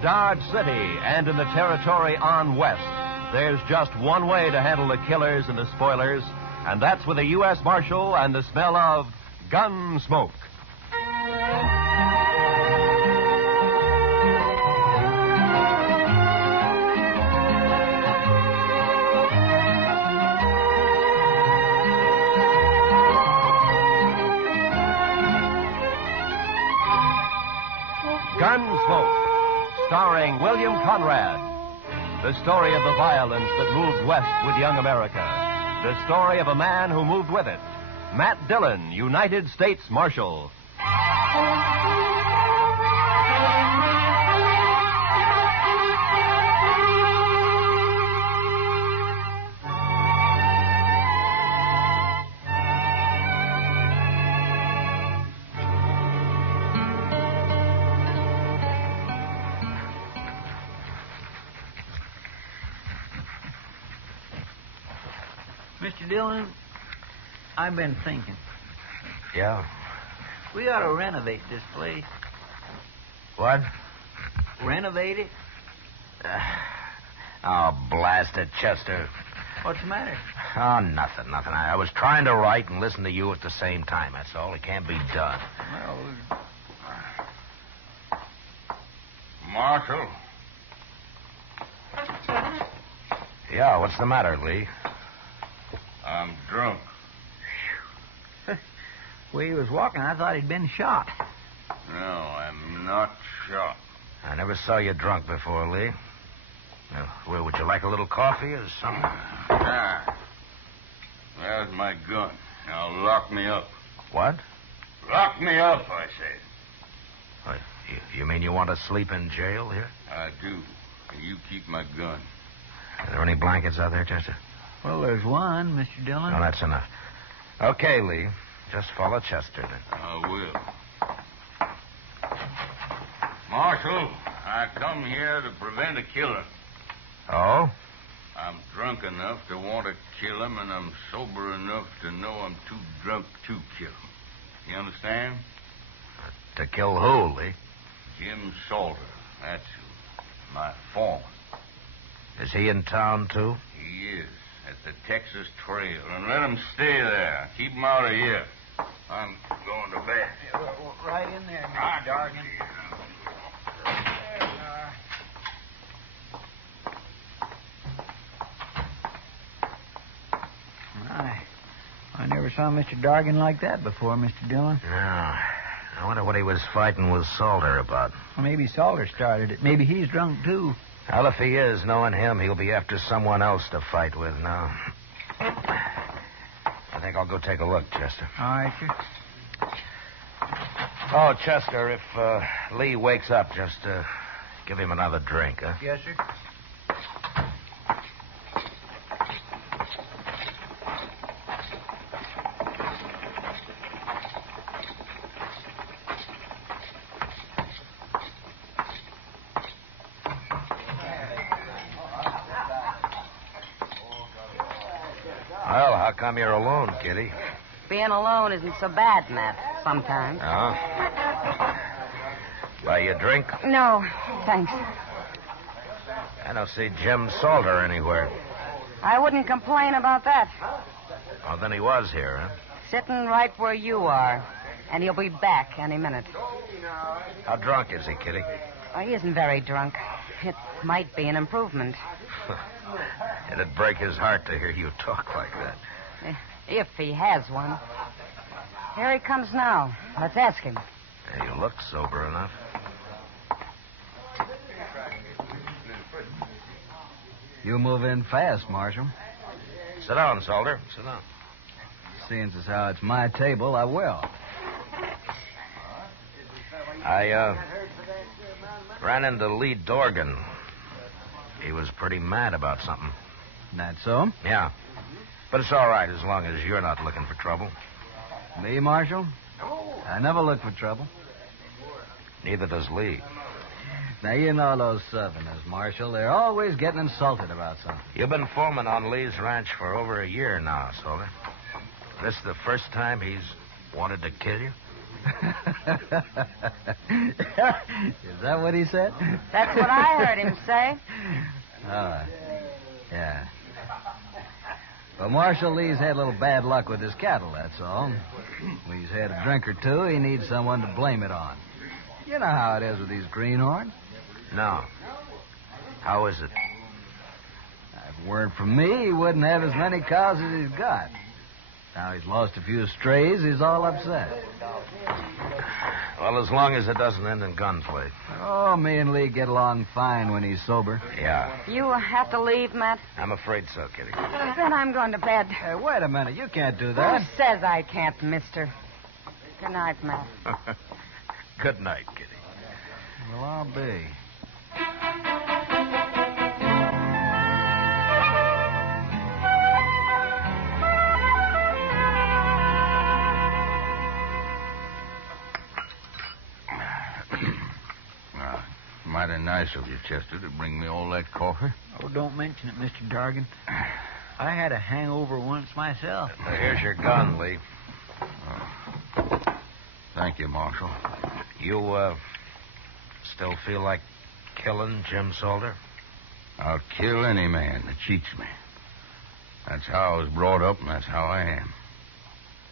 In Dodge City and in the territory on west, there's just one way to handle the killers and the spoilers, and that's with a U.S. Marshal and the smell of gun smoke. Gunsmoke, starring William Conrad. The story of the violence that moved west with young America. The story of a man who moved with it. Matt Dillon, United States Marshal. Mr. Dillon, I've been thinking. Yeah? We ought to renovate this place. What? Renovate it? Oh, blast it, Chester. What's the matter? Oh, nothing. I was trying to write and listen to you at the same time, that's all. It can't be done. Well, Marshal. Yeah, what's the matter, Lee? I'm drunk. Where he was walking, I thought he'd been shot. No, I'm not shot. I never saw you drunk before, Lee. Well, would you like a little coffee or something? Ah. There's my gun. Now lock me up. What? Lock me up, I said. You mean you want to sleep in jail here? I do. You keep my gun. Are there any blankets out there, Chester? Well, there's one, Mr. Dillon. No, that's enough. Okay, Lee. Just follow Chester, then. I will. Marshal, I come here to prevent a killer. Oh? I'm drunk enough to want to kill him, and I'm sober enough to know I'm too drunk to kill him. You understand? To kill who, Lee? Jim Salter. That's who. My foreman. Is he in town, too? He is. At the Texas Trail. And let him stay there. Keep him out of here. I'm going to bed. Yeah, right in there, Mr. Dargan. I never saw Mr. Dargan like that before, Mr. Dillon. No. I wonder what he was fighting with Salter about. Well, maybe Salter started it. Maybe he's drunk, too. Well, if he is, knowing him, he'll be after someone else to fight with now. I think I'll go take a look, Chester. All right, sir. Oh, Chester, if Lee wakes up, just give him another drink, huh? Yes, sir. Well, how come you're alone, Kitty? Being alone isn't so bad, Matt, sometimes. Oh? Buy you a drink? No, thanks. I don't see Jim Salter anywhere. I wouldn't complain about that. Oh, then he was here, huh? Sitting right where you are. And he'll be back any minute. How drunk is he, Kitty? Oh, he isn't very drunk. It might be an improvement. It'd break his heart to hear you talk like that. If he has one. Here he comes now. Let's ask him. Yeah, you look sober enough. You move in fast, Marshal. Sit down, Salter. Sit down. Seeing as how it's my table, I will. I ran into Lee Dorgan. He was pretty mad about something. That so? Yeah. But it's all right as long as you're not looking for trouble. Me, Marshal? I never look for trouble. Neither does Lee. Now, you know those Southerners, Marshal. They're always getting insulted about something. You've been foreman on Lee's ranch for over a year now, Salter. This the first time he's wanted to kill you? Is that what he said? That's what I heard him say. Oh, yeah. Well, Marshal, Lee's had a little bad luck with his cattle, that's all. When he's had a drink or two, he needs someone to blame it on. You know how it is with these greenhorns. No. How is it? If it weren't for me, he wouldn't have as many cows as he's got. Now he's lost a few strays, he's all upset. Well, as long as it doesn't end in gunplay. Oh, me and Lee get along fine when he's sober. Yeah. You have to leave, Matt? I'm afraid so, Kitty. Then I'm going to bed. Hey, wait a minute. You can't do that. Who says I can't, mister? Good night, Matt. Good night, Kitty. Well, I'll be. Mighty nice of you, Chester, to bring me all that coffee. Oh, don't mention it, Mr. Dargan. I had a hangover once myself. Here's your gun, Lee. Thank you, Marshal. You, still feel like killing Jim Salter? I'll kill any man that cheats me. That's how I was brought up, and that's how I am.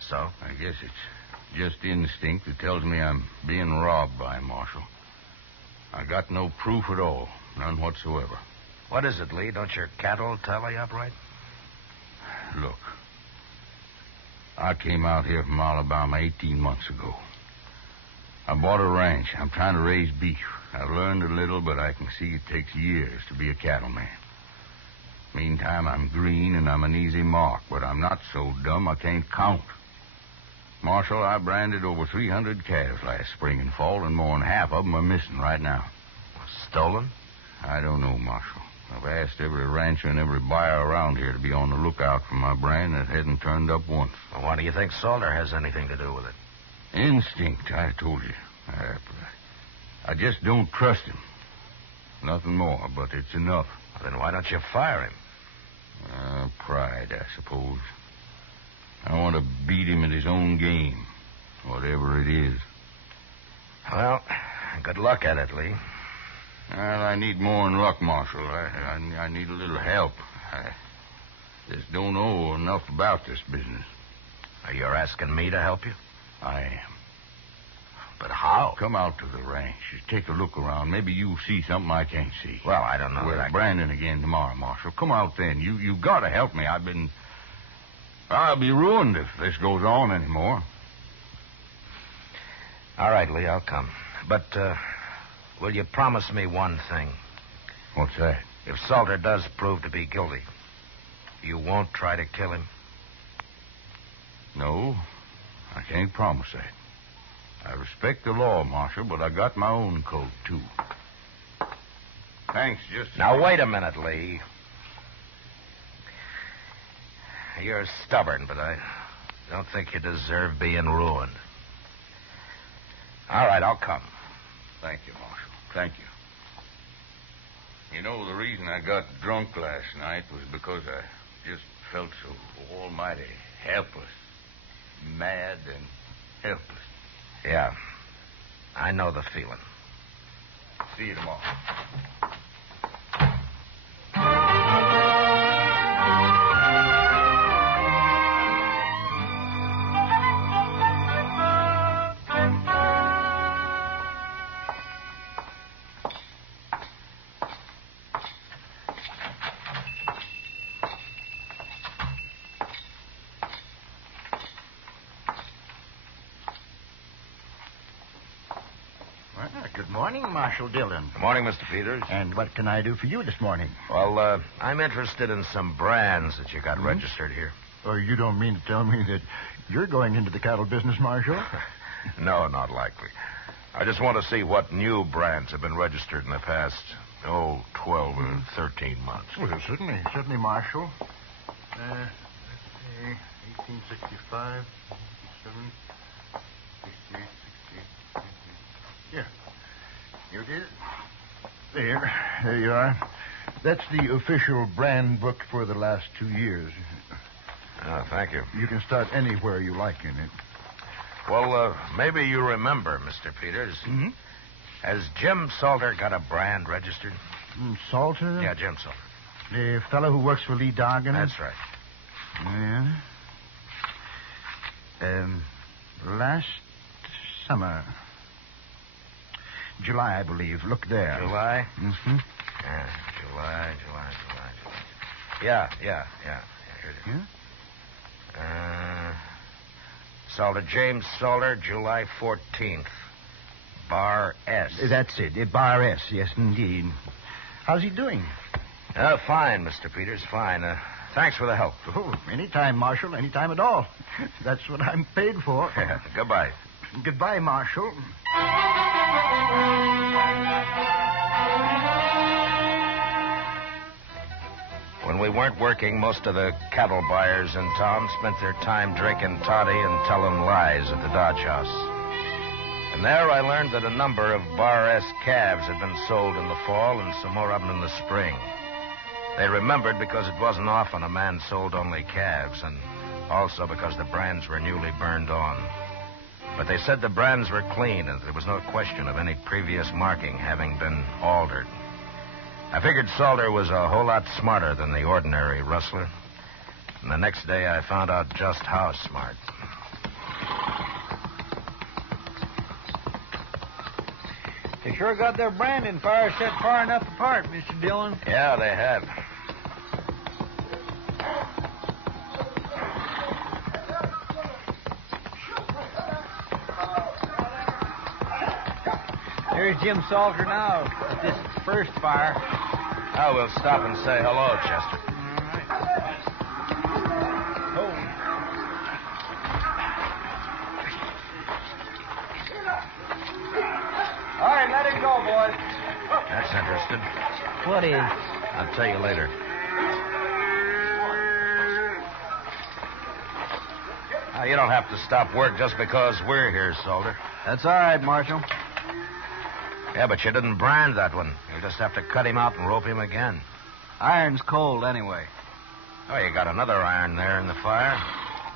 So? I guess it's just instinct that tells me I'm being robbed by him, Marshal. I got no proof at all. None whatsoever. What is it, Lee? Don't your cattle tally up right? Look. I came out here from Alabama 18 months ago. I bought a ranch. I'm trying to raise beef. I've learned a little, but I can see it takes years to be a cattleman. Meantime, I'm green and I'm an easy mark, but I'm not so dumb I can't count. Marshal, I branded over 300 calves last spring and fall, and more than half of them are missing right now. Stolen? I don't know, Marshal. I've asked every rancher and every buyer around here to be on the lookout for my brand, and it hasn't turned up once. Well, why do you think Salter has anything to do with it? Instinct, I told you. I just don't trust him. Nothing more, but it's enough. Well, then why don't you fire him? Pride, I suppose. I want to beat him at his own game, whatever it is. Well, good luck at it, Lee. Well, I need more than luck, Marshal. I need a little help. I just don't know enough about this business. You're asking me to help you? I am. But how? Come out to the ranch. Just take a look around. Maybe you'll see something I can't see. Well, I don't know. We're branding again tomorrow, Marshal. Come out then. You got to help me. I'll be ruined if this goes on anymore. All right, Lee, I'll come. But, will you promise me one thing? What's that? If Salter does prove to be guilty, you won't try to kill him? No, I can't promise that. I respect the law, Marshal, but I got my own code, too. Thanks, just... Now, wait a minute, Lee. You're stubborn, but I don't think you deserve being ruined. All right, I'll come. Thank you, Marshal. Thank you. You know, the reason I got drunk last night was because I just felt so almighty helpless. Mad and helpless. Yeah, I know the feeling. See you tomorrow. Good morning, Marshal Dillon. Good morning, Mr. Peters. And what can I do for you this morning? Well, I'm interested in some brands that you got registered here. Oh, you don't mean to tell me that you're going into the cattle business, Marshal? No, not likely. I just want to see what new brands have been registered in the past, 12 or 13 months. Well, certainly, Marshal. Let's see, 1865, 67, 68, 68, 68. Yeah. Here it is. There you are. That's the official brand book for the last 2 years. Oh, thank you. You can start anywhere you like in it. Well, maybe you remember, Mr. Peters. Mm-hmm. Has Jim Salter got a brand registered? Salter? Yeah, Jim Salter. The fellow who works for Lee Dargan? That's right. Yeah. Last summer. July, I believe. Look there. July? Mm-hmm. Yeah, July. Yeah. Here it is. Yeah? Salter, James Salter, July 14th. Bar S. That's it. Bar S, yes, indeed. How's he doing? Fine, Mr. Peters, fine. Thanks for the help. Oh, anytime, Marshal. Anytime at all. That's what I'm paid for. Goodbye. Goodbye, Marshal. When we weren't working, most of the cattle buyers in town spent their time drinking toddy and telling lies at the Dodge House. And there I learned that a number of Bar S calves had been sold in the fall and some more of them in the spring. They remembered because it wasn't often a man sold only calves, and also because the brands were newly burned on. But they said the brands were clean and there was no question of any previous marking having been altered. I figured Salter was a whole lot smarter than the ordinary rustler. And the next day I found out just how smart. They sure got their branding fire set far enough apart, Mr. Dillon. Yeah, they have. There's Jim Salter now at this first fire. Oh, we'll stop and say hello, Chester. All right, let him go, boys. That's interesting. What is? I'll tell you later. Now, you don't have to stop work just because we're here, Salter. That's all right, Marshal. Yeah, but you didn't brand that one. You'll just have to cut him out and rope him again. Iron's cold anyway. Oh, you got another iron there in the fire.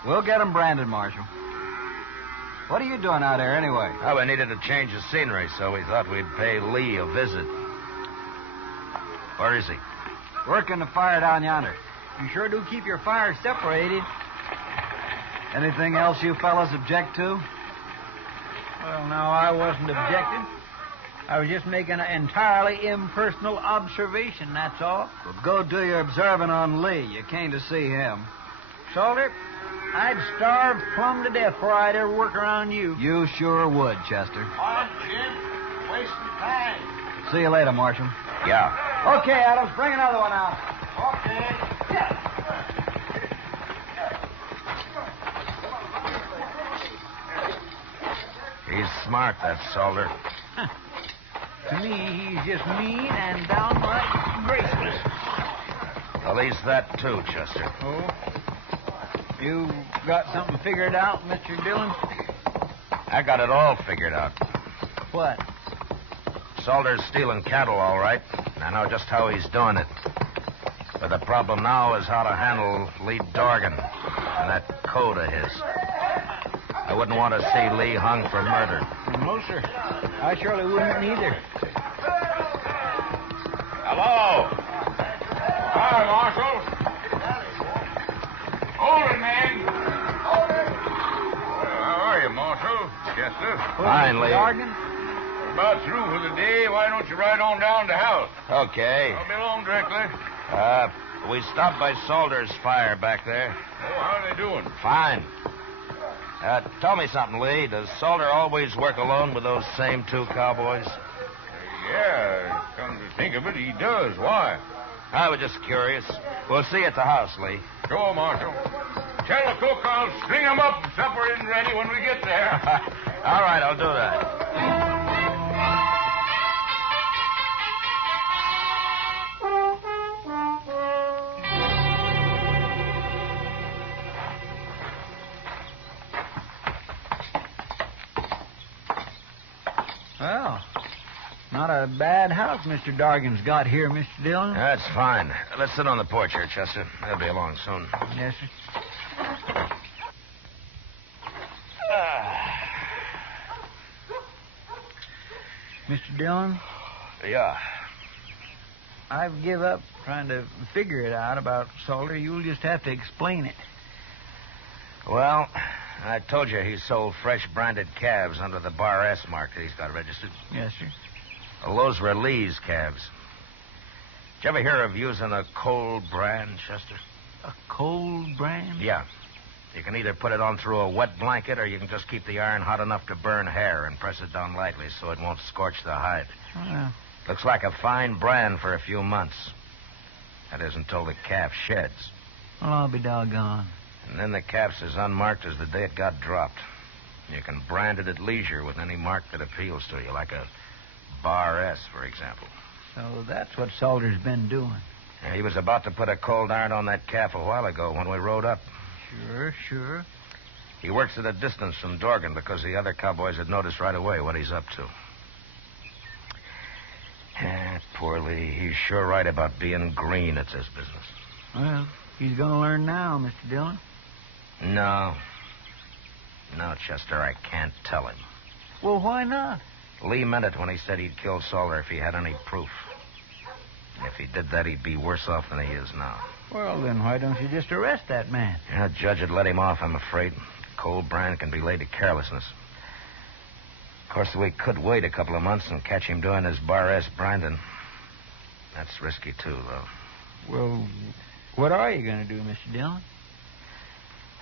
We'll get him branded, Marshal. What are you doing out there anyway? Oh, we needed a change of scenery, so we thought we'd pay Lee a visit. Where is he? Working the fire down yonder. You sure do keep your fires separated. Anything else you fellas object to? Well, no, I wasn't objecting. I was just making an entirely impersonal observation, that's all. Well, go do your observing on Lee. You came to see him. Salter, I'd starve plumb to death before I'd ever work around you. You sure would, Chester. On, Jim. Wasting time. See you later, Marshal. Yeah. Okay, Adams, bring another one out. Okay. He's smart, that Salter. To me, he's just mean and downright graceless. Well, he's that too, Chester. Oh? You got something figured out, Mr. Dillon? I got it all figured out. What? Salter's stealing cattle, all right. I know just how he's doing it. But the problem now is how to handle Lee Dorgan and that code of his. I wouldn't want to see Lee hung for murder. No, sir. I surely wouldn't either. Hello. Hi, Marshal. Hold it, man. How are you, Marshal? Chester? Fine, Lee. Dorgan? We're about through for the day. Why don't you ride on down to the house? Okay. I'll be along directly. We stopped by Salter's fire back there. Oh, how are they doing? Fine. Tell me something, Lee. Does Salter always work alone with those same two cowboys? Yeah, come to think of it, he does. Why? I was just curious. We'll see you at the house, Lee. Sure, Marshal. Tell the cook I'll string 'em up and supper isn't ready when we get there. All right, I'll do that. Well, not a bad house Mr. Dorgan's got here, Mr. Dillon. That's fine. Let's sit on the porch here, Chester. They'll be along soon. Yes, sir. Mr. Dillon, Yeah. I've give up trying to figure it out about Salter. You'll just have to explain it. Well, I told you he sold fresh branded calves under the Bar S mark that he's got registered. Yes, sir. Well, those were Lee's calves. Did you ever hear of using a cold brand, Chester? A cold brand? Yeah. You can either put it on through a wet blanket or you can just keep the iron hot enough to burn hair and press it down lightly so it won't scorch the hide. Well, Looks like a fine brand for a few months. That is until the calf sheds. I'll be doggone. And then the calf's as unmarked as the day it got dropped. You can brand it at leisure with any mark that appeals to you, like a Bar S, for example. So that's what Salter's been doing. Yeah, he was about to put a cold iron on that calf a while ago when we rode up. Sure. He works at a distance from Dorgan because the other cowboys had noticed right away what he's up to. Poor Lee. He's sure right about being green at this business. Well, he's going to learn now, Mr. Dillon. No, Chester, I can't tell him. Well, why not? Lee meant it when he said he'd kill Salter if he had any proof. And if he did that, he'd be worse off than he is now. Well, then why don't you just arrest that man? Yeah, the judge would let him off, I'm afraid. Cold brand can be laid to carelessness. Of course, we could wait a couple of months and catch him doing his Bar S branding. That's risky, too, though. Well, what are you going to do, Mr. Dillon?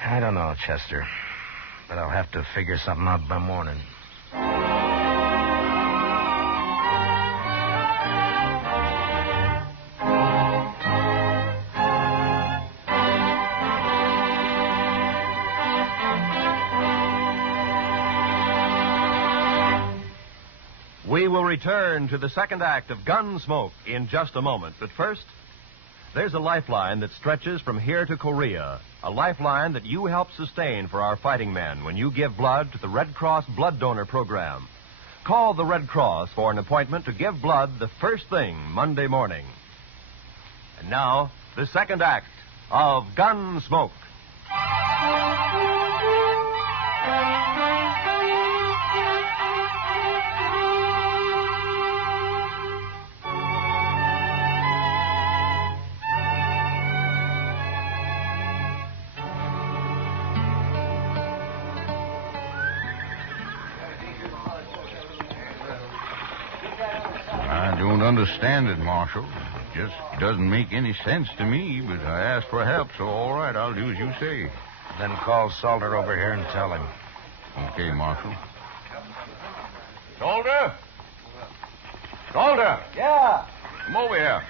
I don't know, Chester. But I'll have to figure something out by morning. We will return to the second act of Gunsmoke in just a moment. But first, there's a lifeline that stretches from here to Korea. A lifeline that you help sustain for our fighting men when you give blood to the Red Cross Blood Donor Program. Call the Red Cross for an appointment to give blood the first thing Monday morning. And now, the second act of Gunsmoke. I don't understand it, Marshal. It just doesn't make any sense to me, but I asked for help, so all right, I'll do as you say. Then call Salter over here and tell him. Okay, Marshal. Salter? Salter! Yeah. Come over here.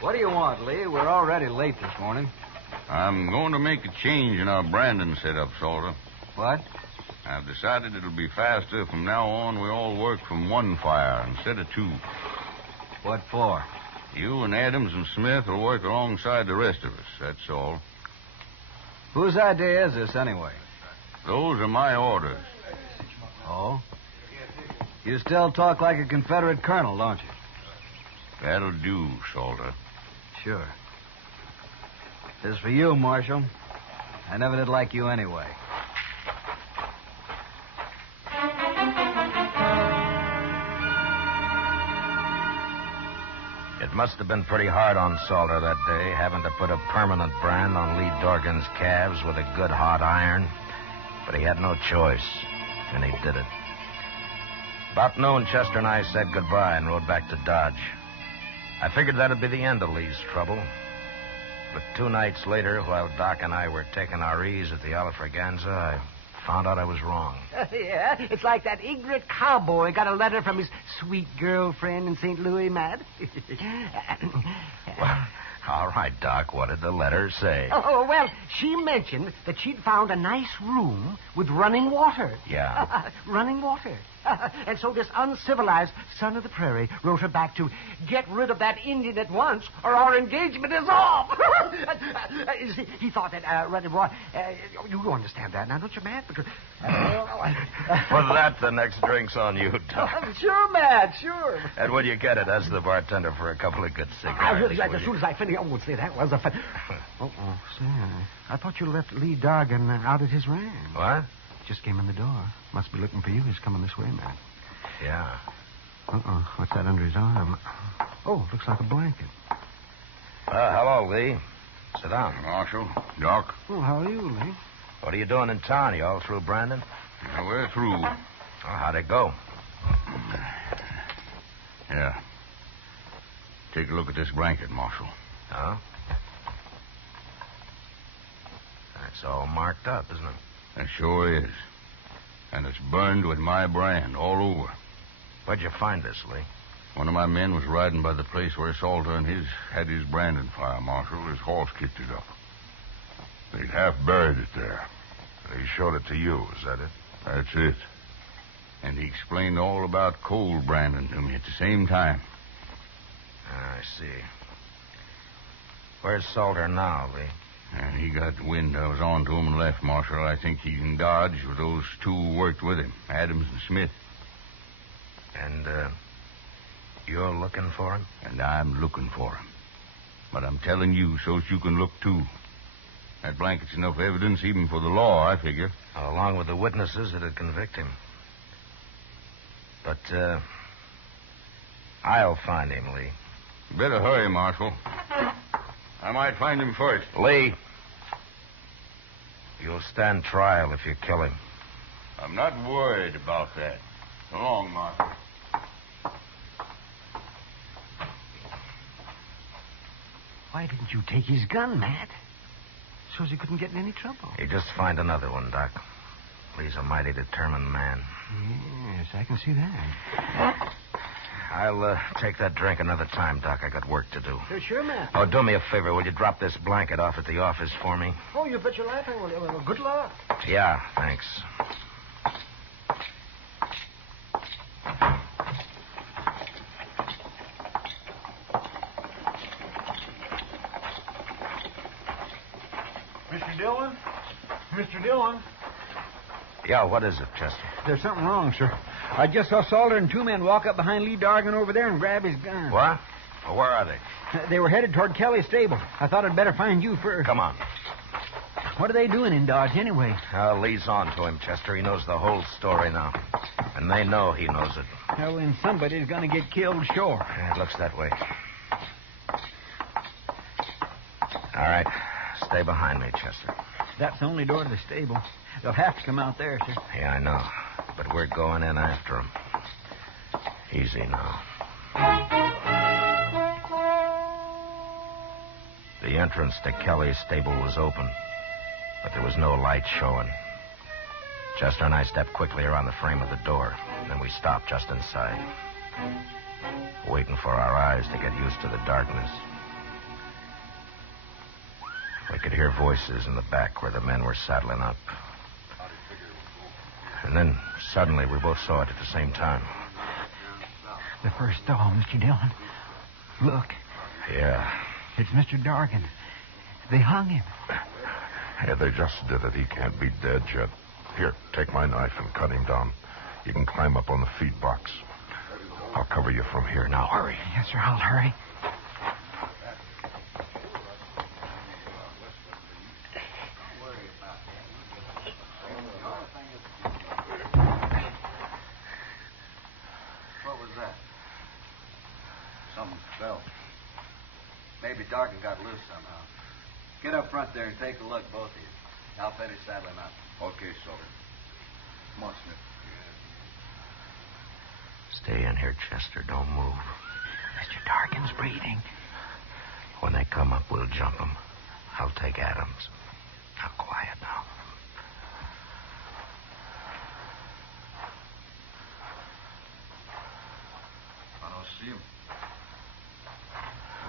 What do you want, Lee? We're already late this morning. I'm going to make a change in our branding setup, Salter. What? I've decided it'll be faster. From now on, we all work from one fire instead of two. What for? You and Adams and Smith will work alongside the rest of us, that's all. Whose idea is this, anyway? Those are my orders. Oh? You still talk like a Confederate colonel, don't you? That'll do, Salter. Sure. This is for you, Marshal. I never did like you anyway. It must have been pretty hard on Salter that day, having to put a permanent brand on Lee Dorgan's calves with a good hot iron. But he had no choice, and he did it. About noon, Chester and I said goodbye and rode back to Dodge. I figured that'd be the end of Lee's trouble. But 2 nights later, while Doc and I were taking our ease at the Alafraganza, I found out I was wrong. Yeah, it's like that ignorant cowboy got a letter from his sweet girlfriend in St. Louis, Matt. Well, all right, Doc, what did the letter say? Oh, well, she mentioned that she'd found a nice room with running water. Yeah? Running water. And so this uncivilized son of the prairie wrote her back to get rid of that Indian at once or our engagement is off. You see, he thought that running water... you understand that now, don't you, Matt? Because... For that, the next drink's on you, Doc. Sure, Matt, sure. And when you get it, ask the bartender for a couple of good cigars. As soon as I finish... Oh, say, that was a... Say, I thought you left Lee Dorgan out at his ranch. What? just came in the door. Must be looking for you. He's coming this way, Matt. Yeah. What's that under his arm? Oh, looks like a blanket. Hello, Lee. Sit down. Marshal, Doc. Oh, how are you, Lee? What are you doing in town? You all through, Brandon? Yeah, we're through. Oh, how'd it go? Yeah. Take a look at this blanket, Marshal. Huh? That's all marked up, isn't it? It sure is. And it's burned with my brand all over. Where'd you find this, Lee? One of my men was riding by the place where Salter and his had his branding fire, Marshal. His horse kicked it up. They'd half buried it there. He showed it to you, is that it? That's it. And he explained all about cold branding to me at the same time. I see. Where's Salter now, Lee? And he got wind I was on to him and left, Marshal. I think he's in Dodge with those two who worked with him, Adams and Smith. And, you're looking for him? And I'm looking for him. But I'm telling you so's you can look, too. That blanket's enough evidence even for the law, I figure. Along with the witnesses that'd convict him. But, I'll find him, Lee. You better hurry, Marshal. I might find him first. Lee, you'll stand trial if you kill him. I'm not worried about that. So long, Marshal. Why didn't you take his gun, Matt? So's he couldn't get in any trouble. You just find another one, Doc. Lee's a mighty determined man. Yes, I can see that. I'll take that drink another time, Doc. I got work to do. Sure, Matt. Oh, do me a favor. Will you drop this blanket off at the office for me? Oh, you bet your life I will. Well, good luck. Yeah, thanks. Mr. Dillon? Mr. Dillon? Yeah, what is it, Chester? There's something wrong, sir. I just saw Salter and two men walk up behind Lee Dargan over there and grab his gun. What? Well, where are they? They were headed toward Kelly's stable. I thought I'd better find you first. Come on. What are they doing in Dodge anyway? Lee's on to him, Chester. He knows the whole story now. And they know he knows it. Well, then somebody's going to get killed, sure. It looks that way. All right. Stay behind me, Chester. That's the only door to the stable. They'll have to come out there, sir. Yeah, I know. But we're going in after them. Easy now. The entrance to Kelly's stable was open, but there was no light showing. Chester and I stepped quickly around the frame of the door, and then we stopped just inside, waiting for our eyes to get used to the darkness. We could hear voices in the back where the men were saddling up. And then, suddenly, we both saw it at the same time. The first stall, Mr. Dillon. Look. Yeah. It's Mr. Dargan. They hung him. Yeah, they just did it. He can't be dead yet. Here, take my knife and cut him down. You can climb up on the feed box. I'll cover you from here. Now, hurry. Yes, sir, I'll hurry. Maybe Dargan got loose somehow. Get up front there and take a look, both of you. I'll finish saddling up. Okay, Salter. Come on, Smith. Stay in here, Chester. Don't move. Mr. Dargan's breathing. When they come up, we'll jump them. I'll take Adams. Now, quiet now. I don't see him.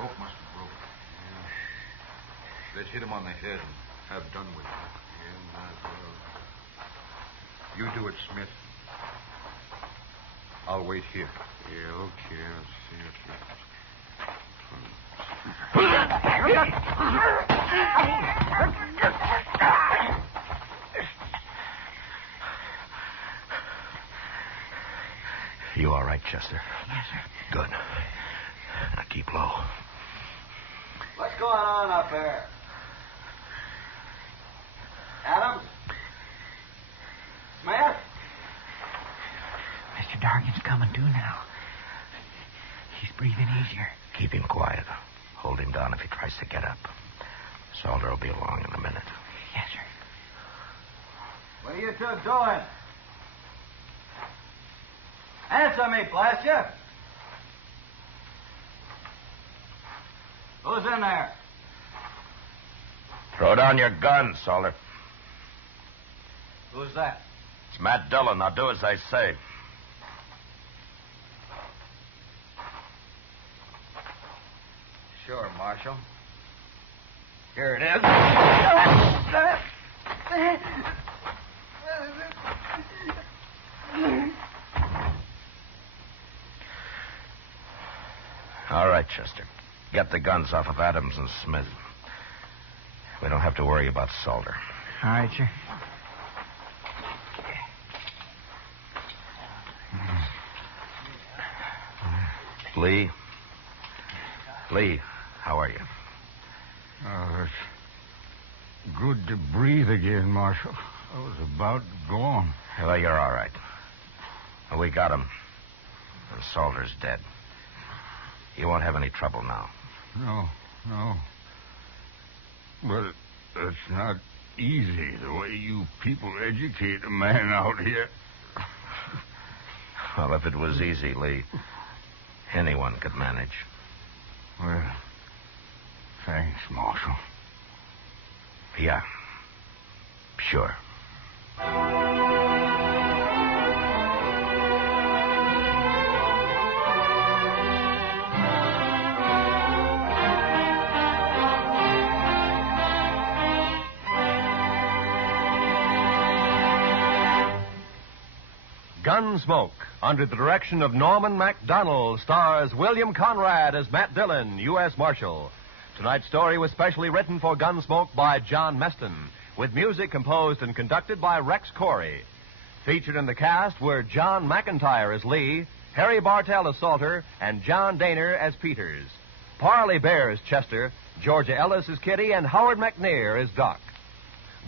Rope must have broken. Yeah. Let's hit him on the head and have done with it. Yeah, might as well. You do it, Smith. I'll wait here. Yeah, okay. Let's see You all right, Chester? Yes, sir. Good. Now keep low. What's going on up there? Adams? coming to now. He's breathing easier. Keep him quiet. Hold him down if he tries to get up. Salter will be along in a minute. Yes, sir. What are you two doing? Answer me, blast you. Who's in there? Throw down your gun, Salter. Who's that? It's Matt Dillon. Now do as I say. Sure, Marshal. Here it is. All right, Chester. Get the guns off of Adams and Smith. We don't have to worry about Salter. All right, sir. Lee? Lee, how are you? Oh, it's good to breathe again, Marshal. I was about to go on. Well, you're all right. We got him. And Salter's dead. You won't have any trouble now. No. But it's not easy the way you people educate a man out here. Well, if it was easy, Lee, anyone could manage. Well, thanks, Marshal. Yeah. Sure. Gunsmoke, under the direction of Norman MacDonald, stars William Conrad as Matt Dillon, U.S. Marshal. Tonight's story was specially written for Gunsmoke by John Meston, with music composed and conducted by Rex Corey. Featured in the cast were John McIntyre as Lee, Harry Bartell as Salter, and John Daner as Peters. Parley Bear as Chester, Georgia Ellis as Kitty, and Howard McNair as Doc.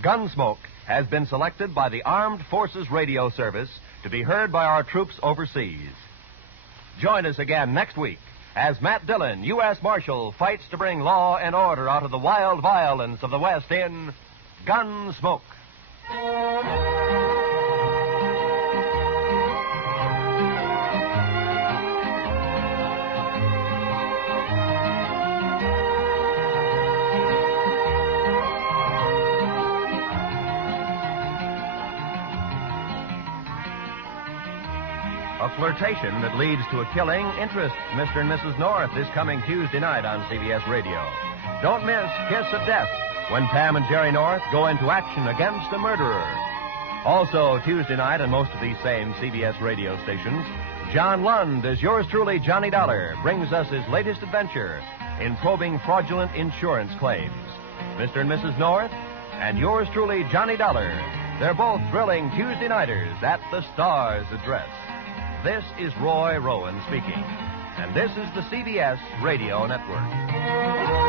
Gunsmoke has been selected by the Armed Forces Radio Service to be heard by our troops overseas. Join us again next week as Matt Dillon, U.S. Marshal, fights to bring law and order out of the wild violence of the West in Gunsmoke. A flirtation that leads to a killing interests Mr. and Mrs. North this coming Tuesday night on CBS Radio. Don't miss Kiss of Death when Pam and Jerry North go into action against a murderer. Also, Tuesday night on most of these same CBS radio stations, John Lund, as yours truly, Johnny Dollar, brings us his latest adventure in probing fraudulent insurance claims. Mr. and Mrs. North and yours truly, Johnny Dollar. They're both thrilling Tuesday nighters at the Star's Address. This is Roy Rowan speaking, and this is the CBS Radio Network.